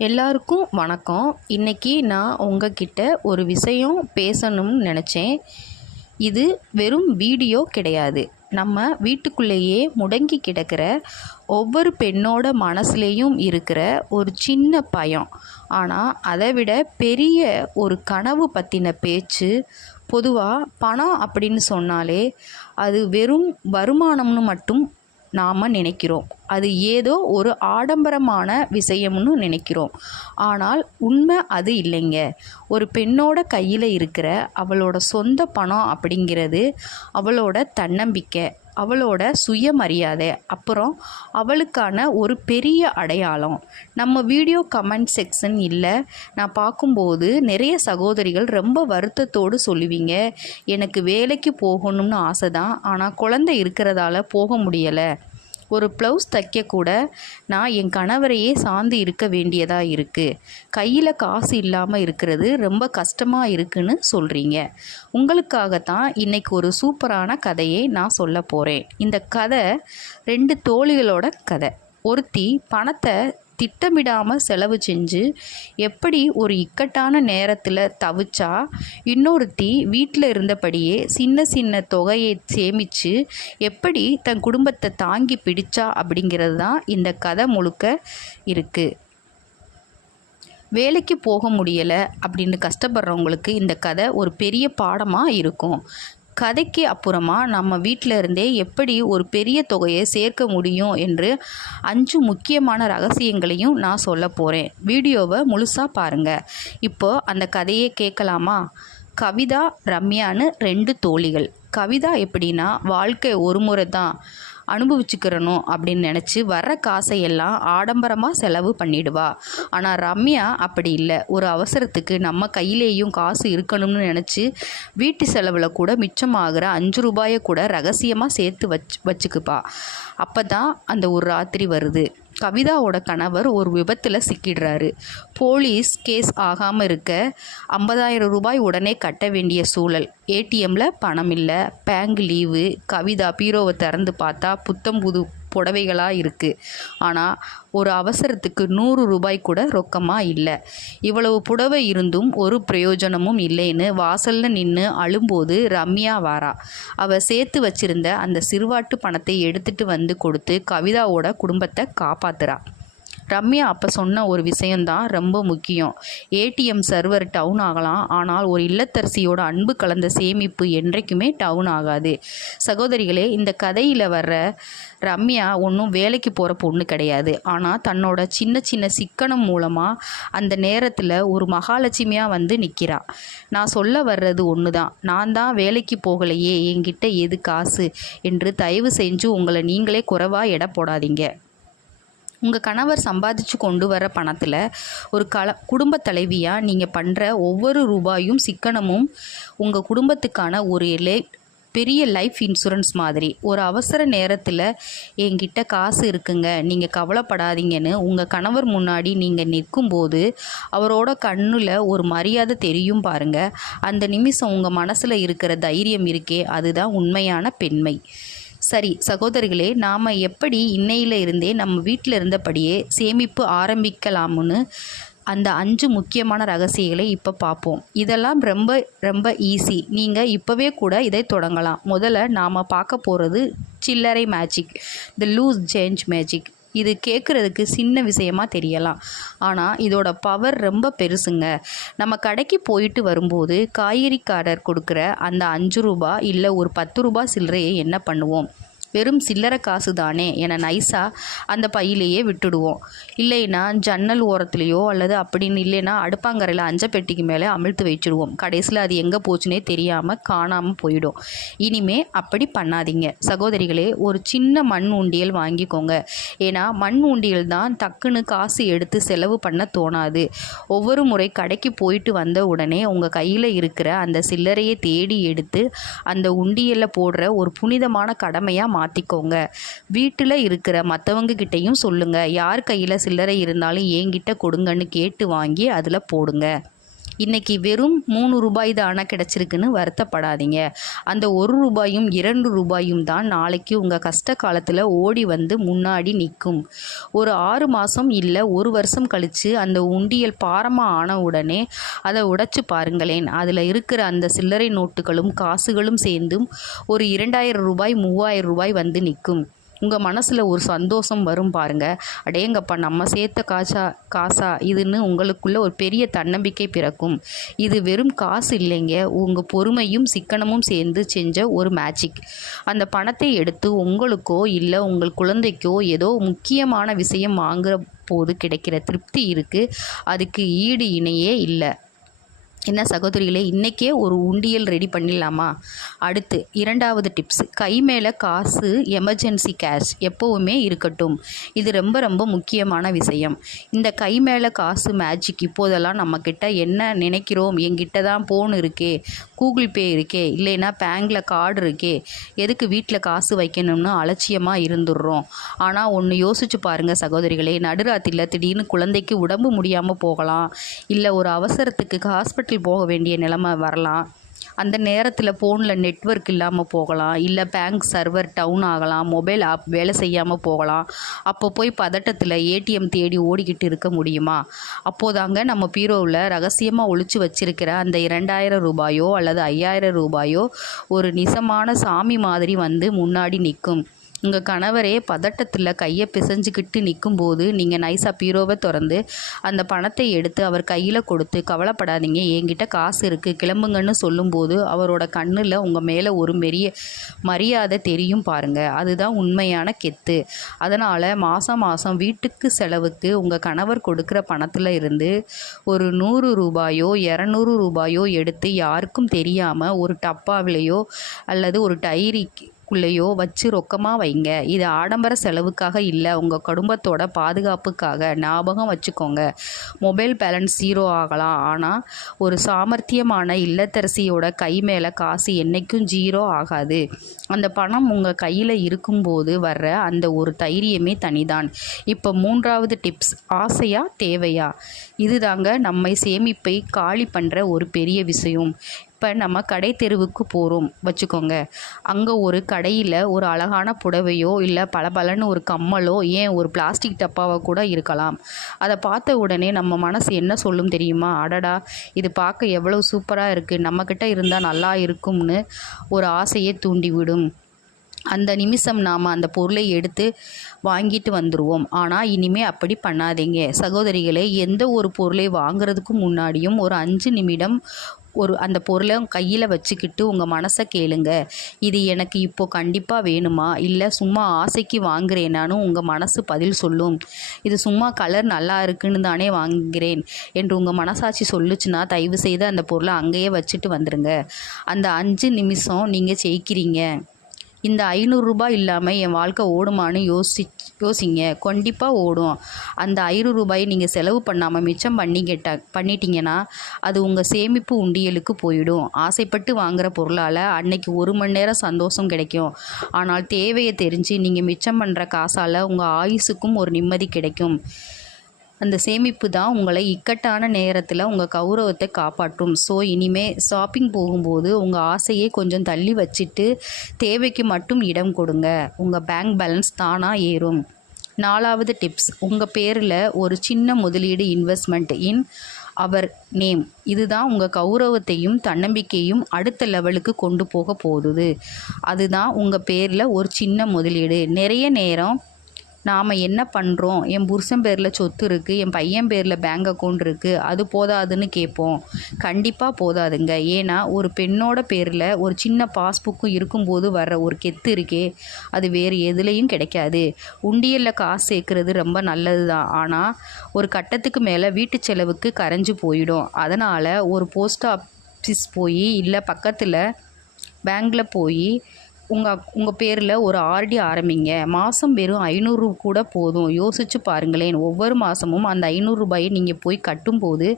எல்லாருக்கும் வணக்கம். இன்றைக்கி நான் உங்ககிட்ட ஒரு விஷயம் பேசணும்னு நினச்சேன். இது வெறும் வீடியோ கிடையாது. நம்ம வீட்டுக்குள்ளேயே முடங்கி கிடக்கிற ஒவ்வொரு பெண்ணோட மனசுலேயும் இருக்கிற ஒரு சின்ன பயம். ஆனால் அதை விட பெரிய ஒரு கனவு பற்றின பேச்சு. பொதுவாக பணம் அப்படின்னு சொன்னாலே அது வெறும் வருமானம்னு மட்டும் நாம் நினைக்கிறோம். அது ஏதோ ஒரு ஆடம்பரமான விஷயம்னு நினைக்கிறோம். ஆனால் உண்மை அது இல்லைங்க. ஒரு பெண்ணோட கையில் இருக்கிற அவளோட சொந்த பணம் அப்படிங்கிறது அவளோட தன்னம்பிக்கை, அவளோட சுயமரியாதை, அப்புறம் அவளுக்கான ஒரு பெரிய அடையாளம். நம்ம வீடியோ கமெண்ட் செக்ஷன் இல்லை நான் பார்க்கும்போது நிறைய சகோதரிகள் ரொம்ப வருத்தத்தோடு சொல்லுவீங்க, எனக்கு வேலைக்கு போகணும்னு ஆசை தான், ஆனால் குழந்தை இருக்கிறதால போக முடியலை. ஒரு ப்ளவுஸ் தைக்கக்கூட நான் என் கணவரையே சார்ந்து இருக்க வேண்டியதாக இருக்குது. கையில் காசு இல்லாமல் இருக்கிறது ரொம்ப கஷ்டமாக இருக்குன்னு சொல்கிறீங்க. உங்களுக்காகத்தான் இன்றைக்கி ஒரு சூப்பரான கதையை நான் சொல்ல போகிறேன். இந்த கதை 2 தோழிகளோட கதை. ஒருத்தி பணத்தை திட்டமிடாமல் செலவு செஞ்சு எப்படி ஒரு இக்கட்டான நேரத்தில் தவிச்சா, இன்னொருத்தி வீட்டில் இருந்தபடியே சின்ன சின்ன தொகையை சேமித்து எப்படி தன் குடும்பத்தை தாங்கி பிடிச்சா அப்படிங்கிறது தான் இந்த கதை முழுக்க இருக்குது. வேலைக்கு போக முடியலை அப்படின்னு கஷ்டப்படுறவங்களுக்கு இந்த கதை ஒரு பெரிய பாடமாக இருக்கும். கதைக்கு அப்புறமா நம்ம வீட்டில் இருந்தே எப்படி ஒரு பெரிய தொகையை சேர்க்க முடியும் என்று 5 முக்கியமான ரகசியங்களையும் நான் சொல்ல போகிறேன். வீடியோவை முழுசாக பாருங்கள். இப்போ அந்த கதையை கேட்கலாமா? கவிதா, ரம்யான்னு 2 தோழிகள். கவிதா எப்படின்னா, வாழ்க்கை ஒரு முறை தான் அனுபவிச்சுக்கிறணும் அப்படின்னு நினச்சி வர்ற காசையெல்லாம் ஆடம்பரமாக செலவு பண்ணிடுவா. ஆனால் ரம்யா அப்படி இல்லை. ஒரு அவசரத்துக்கு நம்ம கையிலேயும் காசு இருக்கணும்னு நினச்சி வீட்டு செலவில் கூட மிச்சமாகிற 5 ரூபாயை கூட ரகசியமாக சேர்த்து வச்சுக்குப்பா. அப்போ தான் அந்த ஒரு ராத்திரி வருது. கவிதாவோட கணவர் ஒரு விபத்தில் சிக்கிடுறாரு. போலீஸ் கேஸ் ஆகாமல் இருக்க 50,000 ரூபாய் உடனே கட்ட வேண்டிய சூழல். ஏடிஎம்மில் பணம் இல்லை, பேங்க் லீவு. கவிதா பீரோவை திறந்து பார்த்தா புத்தம் புது புடவைகளாக இருக்குது. ஆனால் ஒரு அவசரத்துக்கு 100 ரூபாய் கூட ரொக்கமாக இல்லை. இவ்வளவு புடவை இருந்தும் ஒரு பிரயோஜனமும் இல்லைன்னு வாசலில் நின்று அழும்போது ரம்யா வாரா. அவள் சேர்த்து வச்சிருந்த அந்த சிறுவாட்டு பணத்தை எடுத்துகிட்டு வந்து கொடுத்து கவிதாவோட குடும்பத்தை காப்பாத்துறா. ரம்யா அப்போ சொன்ன ஒரு விஷயந்தான் ரொம்ப முக்கியம். ஏடிஎம் சர்வர் டவுன் ஆகலாம், ஆனால் ஒரு இல்லத்தரசியோட அன்பு கலந்த சேமிப்பு என்றைக்குமே டவுன் ஆகாது. சகோதரிகளே, இந்த கதையில் வர்ற ரம்யா ஒன்றும் வேலைக்கு போகிற பொண்ணு கிடையாது. ஆனால் தன்னோட சின்ன சின்ன சிக்கனம் மூலமாக அந்த நேரத்தில் ஒரு மகாலட்சுமியாக வந்து நிற்கிறா. நான் சொல்ல வர்றது ஒன்று தான். நான் தான் வேலைக்கு போகலையே, என்கிட்ட எது காசு என்று தயவு செஞ்சு உங்களை நீங்களே குறைவாக எடை போடாதீங்க. உங்கள் கணவர் சம்பாதிச்சு கொண்டு வர பணத்தில் ஒரு குடும்ப தலைவியாக நீங்கள் பண்ணுற ஒவ்வொரு ரூபாயும் சிக்கனமும் உங்கள் குடும்பத்துக்கான ஒரு பெரிய லைஃப் இன்சூரன்ஸ் மாதிரி. ஒரு அவசர நேரத்தில் என்கிட்ட காசு இருக்குங்க, நீங்கள் கவலைப்படாதீங்கன்னு உங்கள் கணவர் முன்னாடி நீங்கள் நிற்கும்போது அவரோட கண்ணில் ஒரு மரியாதை தெரியும் பாருங்கள். அந்த நிமிஷம் உங்கள் மனசில் இருக்கிற தைரியம் இருக்கே, அதுதான் உண்மையான பெண்மை. சரி சகோதரிகளே, நாம் எப்படி இன்னையில் இருந்தே நம்ம வீட்டில் இருந்தபடியே சேமிப்பு ஆரம்பிக்கலாம்னு அந்த 5 முக்கியமான ரகசியங்களை இப்போ பார்ப்போம். இதெல்லாம் ரொம்ப ரொம்ப ஈஸி. நீங்கள் இப்போவே கூட இதை தொடங்கலாம். முதல்ல நாம் பார்க்க போகிறது சில்லறை magic, the loose change magic. இது கேட்குறதுக்கு சின்ன விஷயமா தெரியலாம், ஆனால் இதோட பவர் ரொம்ப பெருசுங்க. நம்ம கடைக்கு போயிட்டு வரும்போது காய்கறிக்காரர் கொடுக்குற அந்த 5 ரூபாய் இல்லை ஒரு 10 ரூபாய் சில்லறையை என்ன பண்ணுவோம்? வெறும் சில்லறை காசு தானே என நைஸாக அந்த பையிலேயே விட்டுடுவோம். இல்லைன்னா ஜன்னல் ஓரத்துலேயோ அல்லது அப்படின்னு இல்லைன்னா அடுப்பாங்கரையில் அஞ்சப்பெட்டிக்கு மேலே அமிழ்த்து வச்சுடுவோம். கடைசியில் அது எங்கே போச்சுனே தெரியாமல் காணாமல் போயிடும். இனிமே அப்படி பண்ணாதீங்க சகோதரிகளே. ஒரு சின்ன மண் உண்டியல் வாங்கிக்கோங்க. ஏன்னா மண் உண்டியல் தான் டக்குன்னு காசு எடுத்து செலவு பண்ண தோணாது. ஒவ்வொரு முறை கடைக்கு போயிட்டு வந்த உடனே உங்கள் கையில் இருக்கிற அந்த சில்லறையை தேடி எடுத்து அந்த உண்டியலில் போடுற ஒரு புனிதமான கடமையாக மாற்றிக்கோங்க. வீட்டில் இருக்கிற மற்றவங்க கிட்டையும் சொல்லுங்கள், யார் கையில் சில்லறை இருந்தாலும் என்கிட்ட கொடுங்கன்னு கேட்டு வாங்கி அதில் போடுங்க. இன்றைக்கி வெறும் 3 ரூபாய் தானே கிடச்சிருக்குன்னு வருத்தப்படாதீங்க. அந்த 1 ரூபாயும் 2 ரூபாயும் தான் நாளைக்கு உங்கள் கஷ்ட காலத்தில் ஓடி வந்து முன்னாடி நிற்கும். ஒரு 6 மாதம் இல்லை 1 வருஷம் கழித்து அந்த உண்டியல் பாரமாக ஆன உடனே அதை உடைச்சு பாருங்களேன். அதில் இருக்கிற அந்த சில்லறை நோட்டுகளும் காசுகளும் சேர்ந்தும் ஒரு 2000 ரூபாய் 3000 ரூபாய் வந்து நிற்கும். உங்கள் மனசில் ஒரு சந்தோஷம் வரும் பாருங்கள். அடேங்கப்பா, நம்ம சேர்த்த காசா இதுன்னு உங்களுக்குள்ள ஒரு பெரிய தன்னம்பிக்கை பிறக்கும். இது வெறும் காசு இல்லைங்க, உங்கள் பொறுமையும் சிக்கனமும் சேர்ந்து செஞ்ச ஒரு மேஜிக். அந்த பணத்தை எடுத்து உங்களுக்கோ இல்லை உங்கள் குழந்தைக்கோ ஏதோ முக்கியமான விஷயம் வாங்குற போது கிடைக்கிற திருப்தி இருக்குது, அதுக்கு ஈடு இணையே இல்லை. என்ன சகோதரிகளே, இன்றைக்கே ஒரு உண்டியல் ரெடி பண்ணிடலாமா? அடுத்து 2வது டிப்ஸ், கை மேலே காசு, எமர்ஜென்சி கேஷ் எப்போவுமே இருக்கட்டும். இது ரொம்ப ரொம்ப முக்கியமான விஷயம். இந்த கை மேலே காசு மேஜிக் இப்போதெல்லாம் நம்மக்கிட்ட என்ன நினைக்கிறோம், என்கிட்ட தான் ஃபோன் இருக்கே, கூகுள் பே இருக்கே, இல்லைன்னா பேங்கில் கார்டு இருக்கே, எதுக்கு வீட்டில் காசு வைக்கணும்னு அலட்சியமாக இருந்துடுறோம். ஆனால் ஒன்று யோசிச்சு பாருங்கள் சகோதரிகளே, நடுராத்திரியில் திடீர்னு குழந்தைக்கு உடம்பு முடியாமல் போகலாம், இல்லை ஒரு அவசரத்துக்கு ஹாஸ்பிட்டல் போக வேண்டிய நிலைமை வரலாம். அந்த நேரத்தில் ஃபோனில் நெட்வொர்க் இல்லாமல் போகலாம், இல்லை பேங்க் சர்வர் டவுன் ஆகலாம், மொபைல் ஆப் வேலை செய்யாமல் போகலாம். அப்போ போய் பதட்டத்தில் ஏடிஎம் தேடி ஓடிக்கிட்டு இருக்க முடியுமா? அப்போதாங்க நம்ம பீரோவில் ரகசியமாக ஒளிச்சு வச்சிருக்கிற அந்த 2000 ரூபாயோ அல்லது 5000 ரூபாயோ ஒரு நிசமான சாமி மாதிரி வந்து முன்னாடி நிற்கும். உங்கள் கணவரே பதட்டத்தில் கையை பிசைஞ்சுக்கிட்டு நிற்கும்போது நீங்கள் நைஸாக பீரோவை திறந்து அந்த பணத்தை எடுத்து அவர் கையில் கொடுத்து, கவலைப்படாதீங்க, என்கிட்ட காசு இருக்குது, கிளம்புங்கன்னு சொல்லும்போது அவரோட கண்ணில் உங்கள் மேலே ஒரு மரியாதை தெரியும் பாருங்கள். அதுதான் உண்மையான கெத்து. அதனால் மாதம் வீட்டுக்கு செலவுக்கு உங்கள் கணவர் கொடுக்குற பணத்தில் இருந்து ஒரு 100 ரூபாயோ 200 ரூபாயோ எடுத்து யாருக்கும் தெரியாமல் ஒரு டப்பாவிலையோ அல்லது ஒரு டைரிக்குள்ளேயோ வச்சு ரொக்கமாக வைங்க. இது ஆடம்பர செலவுக்காக இல்லை, உங்கள் குடும்பத்தோட பாதுகாப்புக்காக. ஞாபகம் வச்சுக்கோங்க, மொபைல் பேலன்ஸ் 0 ஆகலாம், ஆனால் ஒரு சாமர்த்தியமான இல்லத்தரசியோட கை மேலே காசு என்றைக்கும் 0 ஆகாது. அந்த பணம் உங்கள் கையில் இருக்கும்போது வர்ற அந்த ஒரு தைரியமே தனிதான். இப்போ 3வது டிப்ஸ், ஆசையா தேவையா? இதுதாங்க நம்மை சேமிப்பை காலி பண்ணுற ஒரு பெரிய விஷயம். இப்போ நம்ம கடை தெருவுக்கு போகிறோம் வச்சுக்கோங்க, அங்கே ஒரு கடையில் ஒரு அழகான புடவையோ இல்லை பளபளன்னு ஒரு கம்மலோ, ஏன் ஒரு பிளாஸ்டிக் டப்பாவோ கூட இருக்கலாம். அதை பார்த்த உடனே நம்ம மனசு என்ன சொல்லும் தெரியுமா? அடடா, இது பார்க்க எவ்வளோ சூப்பராக இருக்குது, நம்மக்கிட்ட இருந்தால் நல்லா இருக்கும்னு ஒரு ஆசையை தூண்டிவிடும். அந்த நிமிஷம் நாம் அந்த பொருளை எடுத்து வாங்கிட்டு வந்துடுவோம். ஆனால் இனிமேல் அப்படி பண்ணாதீங்க சகோதரிகளே. எந்த ஒரு பொருளை வாங்குறதுக்கு முன்னாடியும் ஒரு 5 நிமிடம் அந்த பொருளை கையில் வச்சுக்கிட்டு உங்கள் மனசை கேளுங்க. இது எனக்கு இப்போ கண்டிப்பாக வேணுமா, இல்லை சும்மா ஆசைக்கு வாங்குறேனான்னு உங்கள் மனசு பதில் சொல்லும். இது சும்மா கலர் நல்லா இருக்குன்னு தானே வாங்குகிறேன் என்று உங்கள் மனசாட்சி சொல்லுச்சுன்னா தயவு செய்து அந்த பொருளை அங்கேயே வச்சுட்டு வந்துடுங்க. அந்த 5 நிமிஷம் நீங்கள் ஜெயிக்கிறீங்க. இந்த 500 ரூபாய் இல்லாமல் என் வாழ்க்கை ஓடுமான்னு யோசிங்க. கண்டிப்பாக ஓடும். அந்த 500 ரூபாயை நீங்கள் செலவு பண்ணாமல் மிச்சம் பண்ணிட்டீங்கன்னா அது உங்கள் சேமிப்பு உண்டியலுக்கு போயிடும். ஆசைப்பட்டு வாங்குகிற பொருளால் அன்னைக்கு 1 மணி நேரம் சந்தோஷம் கிடைக்கும். ஆனால் தேவையை தெரிஞ்சு நீங்கள் மிச்சம் பண்ணுற காசால் உங்கள் ஆயுசுக்கும் ஒரு நிம்மதி கிடைக்கும். அந்த சேமிப்பு தான் உங்களை இக்கட்டான நேரத்தில் உங்கள் கௌரவத்தை காப்பாற்றும். ஸோ இனிமேல் ஷாப்பிங் போகும்போது உங்கள் ஆசையை கொஞ்சம் தள்ளி வச்சுட்டு தேவைக்கு மட்டும் இடம் கொடுங்க. உங்கள் பேங்க் பேலன்ஸ் தானாக ஏறும். 4வது டிப்ஸ், உங்கள் பேரில் ஒரு சின்ன முதலீடு, இன்வெஸ்ட்மெண்ட் இன் அவர் நேம். இதுதான் உங்கள் கௌரவத்தையும் தன்னம்பிக்கையும் அடுத்த லெவலுக்கு கொண்டு போக போகுது. அதுதான் உங்கள் பேரில் ஒரு சின்ன முதலீடு. நிறைய நேரம் நாம் என்ன பண்ணுறோம், என் புருஷன் பேரில் சொத்து இருக்குது, என் பையன் பேரில் பேங்க் அக்கௌண்ட் இருக்குது, அது போதாதுன்னு கேட்போம். கண்டிப்பாக போதாதுங்க. ஏன்னா ஒரு பெண்ணோட பேரில் ஒரு சின்ன பாஸ்புக்கும் இருக்கும்போது வர்ற ஒரு கெத்து இருக்கே, அது வேறு எதுலேயும் கிடைக்காது. உண்டியலில் காசு சேர்க்குறது ரொம்ப நல்லது தான், ஆனால் ஒரு கட்டத்துக்கு மேலே வீட்டு செலவுக்கு கரைஞ்சு போயிடும். அதனால் ஒரு போஸ்ட் ஆஃபீஸ் போய் இல்லை பக்கத்தில் பேங்க்கில் போய் உங்கள் பேரில் ஒரு ஆர்டி ஆரம்பிங்க. மாதம் வெறும் 500 கூட போதும். யோசிச்சு பாருங்களேன். ஒவ்வொரு மாதமும் அந்த 500 ரூபாயை நீங்கள் போய் கட்டும்போது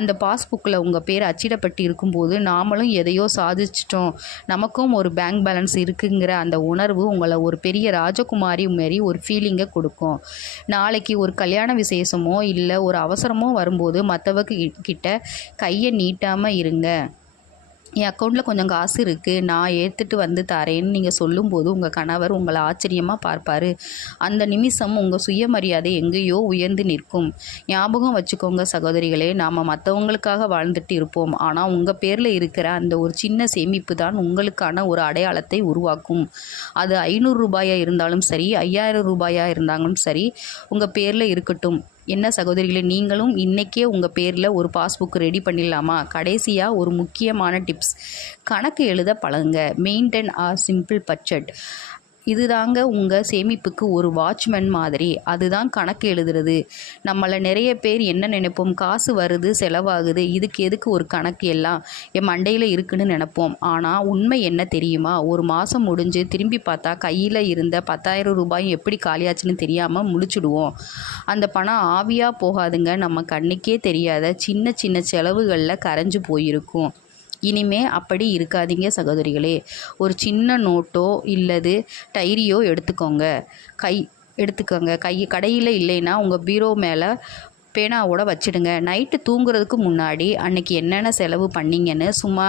அந்த பாஸ்புக்கில் உங்கள் பேர் அச்சிடப்பட்டு இருக்கும்போது நாமளும் எதையோ சாதிச்சிட்டோம், நமக்கும் ஒரு பேங்க் பேலன்ஸ் இருக்குங்கிற அந்த உணர்வு உங்களை ஒரு பெரிய ராஜகுமாரி மாரி ஒரு ஃபீலிங்கை கொடுக்கும். நாளைக்கு ஒரு கல்யாண விசேஷமோ இல்லை ஒரு அவசரமோ வரும்போது மற்றவங்க கிட்ட கையை நீட்டாமல் இருங்க. என் அக்கௌண்ட்டில் கொஞ்சம் காசு இருக்குது, நான் ஏற்றுட்டு வந்து தரேன்னு நீங்கள் சொல்லும்போது உங்கள் கணவர் உங்களை ஆச்சரியமாக பார்ப்பார். அந்த நிமிஷம் உங்கள் சுயமரியாதை எங்கேயோ உயர்ந்து நிற்கும். ஞாபகம் வச்சுக்கோங்க சகோதரிகளே, நாம் மற்றவங்களுக்காக வாழ்ந்துட்டு இருப்போம். ஆனால் உங்கள் பேரில் இருக்கிற அந்த ஒரு சின்ன சேமிப்பு தான் உங்களுக்கான ஒரு அடையாளத்தை உருவாக்கும். அது 500 ரூபாயாக இருந்தாலும் சரி, 5000 ரூபாயாக இருந்தாலும் சரி, உங்கள் பேரில் இருக்கட்டும். என்ன சகோதரிகளே, நீங்களும் இன்றைக்கே உங்கள் பேரில் ஒரு பாஸ்புக் ரெடி பண்ணிடலாமா? கடைசியாக ஒரு முக்கியமான டிப்ஸ், கணக்கு எழுத பழகுங்க. மெயின்டைன் ஆ சிம்பிள் பட்ஜெட். இதுதாங்க உங்கள் சேமிப்புக்கு ஒரு வாட்ச்மேன் மாதிரி. அதுதான் கணக்கு எழுதுறது. நம்மளை நிறைய பேர் என்ன நினைப்போம், காசு வருது செலவாகுது, இதுக்கு எதுக்கு ஒரு கணக்கு, எல்லாம் என் மண்டையில் இருக்குன்னு நினைப்போம். ஆனால் உண்மை என்ன தெரியுமா? ஒரு மாதம் முடிஞ்சு திரும்பி பார்த்தா கையில் இருந்த 10,000 ரூபாயும் எப்படி காலியாச்சுன்னு தெரியாமல் முழிச்சுடுவோம். அந்த பணம் ஆவியாக போகாதுங்க, நம்ம கண்ணுக்கே தெரியாத சின்ன சின்ன செலவுகளில் கரைஞ்சு போயிருக்கும். இனிமே அப்படி இருக்காதீங்க சகோதரிகளே. ஒரு சின்ன நோட்டோ இல்லது டைரியோ எடுத்துக்கோங்க. கடையில் இல்லைன்னா உங்கள் பீரோ மேலே பேனாவோட வச்சிடுங்க. நைட்டு தூங்குறதுக்கு முன்னாடி அன்னைக்கு என்னென்ன செலவு பண்ணிங்கன்னு சும்மா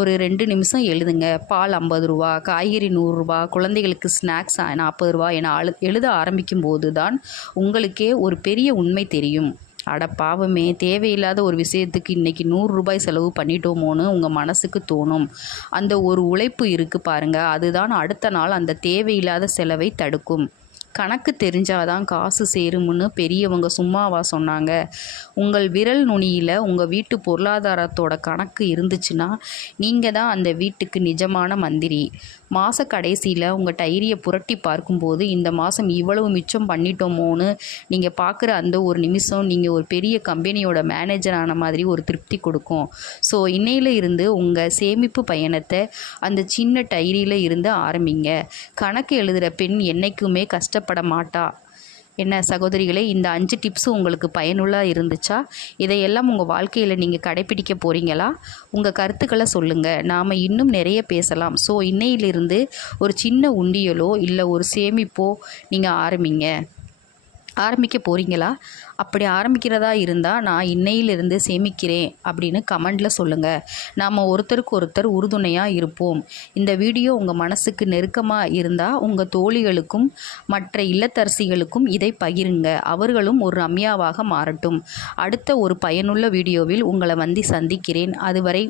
ஒரு 2 நிமிஷம் எழுதுங்க. பால் 50 ரூபா, காய்கறி 100 ரூபா, குழந்தைகளுக்கு ஸ்நாக்ஸ் 40 ரூபா என எழுத ஆரம்பிக்கும் போது தான் உங்களுக்கே ஒரு பெரிய உண்மை தெரியும். அட பாவமே, தேவையில்லாத ஒரு விஷயத்துக்கு இன்றைக்கி 100 ரூபாய் செலவு பண்ணிட்டோமோன்னு உங்கள் மனசுக்கு தோணும். அந்த ஒரு உழைப்பு இருக்குது பாருங்கள், அதுதான் அடுத்த நாள் அந்த தேவையில்லாத செலவை தடுக்கும். கணக்கு தெரிஞ்சாதான் காசு சேரும்னு பெரியவங்க சும்மாவா சொன்னாங்க? உங்கள் விரல் நுனியில் உங்கள் வீட்டு பொருளாதாரத்தோட கணக்கு இருந்துச்சுன்னா நீங்கள் தான் அந்த வீட்டுக்கு நிஜமான மந்திரி. மாத கடைசியில் உங்கள் டைரியை புரட்டி பார்க்கும்போது இந்த மாதம் இவ்வளவு மிச்சம் பண்ணிட்டோமோன்னு நீங்கள் பார்க்குற அந்த ஒரு நிமிஷம் நீங்கள் ஒரு பெரிய கம்பெனியோட மேனேஜர் ஆன மாதிரி ஒரு திருப்தி கொடுக்கும். ஸோ இன்னையில் இருந்து உங்கள் சேமிப்பு பயணத்தை அந்த சின்ன டைரியில் இருந்து ஆரம்பிங்க. கணக்கு எழுதுகிற பெண் என்றைக்குமே கஷ்டப்பட மாட்டா. என்ன சகோதரிகளே, இந்த 5 டிப்ஸும் உங்களுக்கு பயனுள்ளதாக இருந்துச்சா? இதையெல்லாம் உங்கள் வாழ்க்கையில் நீங்கள் கடைப்பிடிக்க போகிறீங்களா? உங்கள் கருத்துக்களை சொல்லுங்கள். நாம் இன்னும் நிறைய பேசலாம். ஸோ இன்னையிலிருந்து ஒரு சின்ன உண்டியலோ இல்லை ஒரு சேமிப்போ நீங்கள் ஆரம்பிக்க போகிறீங்களா? அப்படி ஆரம்பிக்கிறதா இருந்தால் நான் இன்னையிலிருந்து சேமிக்கிறேன் அப்படின்னு கமெண்டில் சொல்லுங்கள். நாம் ஒருத்தருக்கு ஒருத்தர் உறுதுணையாக இருப்போம். இந்த வீடியோ உங்கள் மனசுக்கு நெருக்கமாக இருந்தால் உங்கள் தோழிகளுக்கும் மற்ற இல்லத்தரசிகளுக்கும் இதை பகிருங்க. அவர்களும் ஒரு ரம்யாவாக மாறட்டும். அடுத்த ஒரு பயனுள்ள வீடியோவில் உங்களை சந்திக்கிறேன். அதுவரை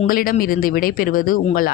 உங்களிடம் இருந்து விடைபெறுவது உங்கள்